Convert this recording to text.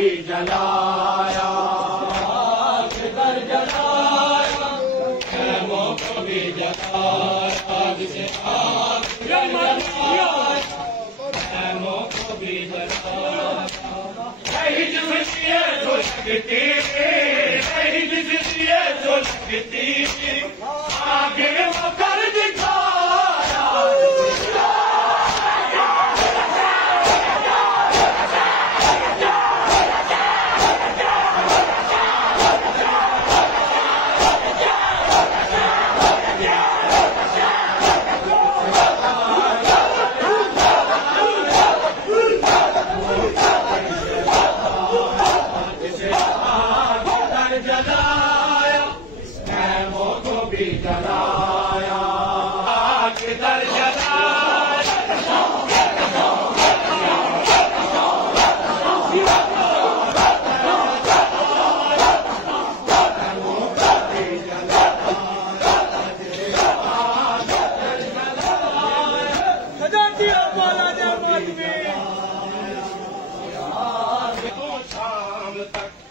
भी जलाया, किधर जलाया, खैमों को भी जलाया, जिसे आग जलाया, खैमों को भी जलाया। शहीद जिसलिए जो लगती, शहीद जिसलिए जो लगती, आगे वो कर दिखाया। जलाया, खैमों को भी जलाया, किधर जलाया, सजा दिया बोला जब शाम तक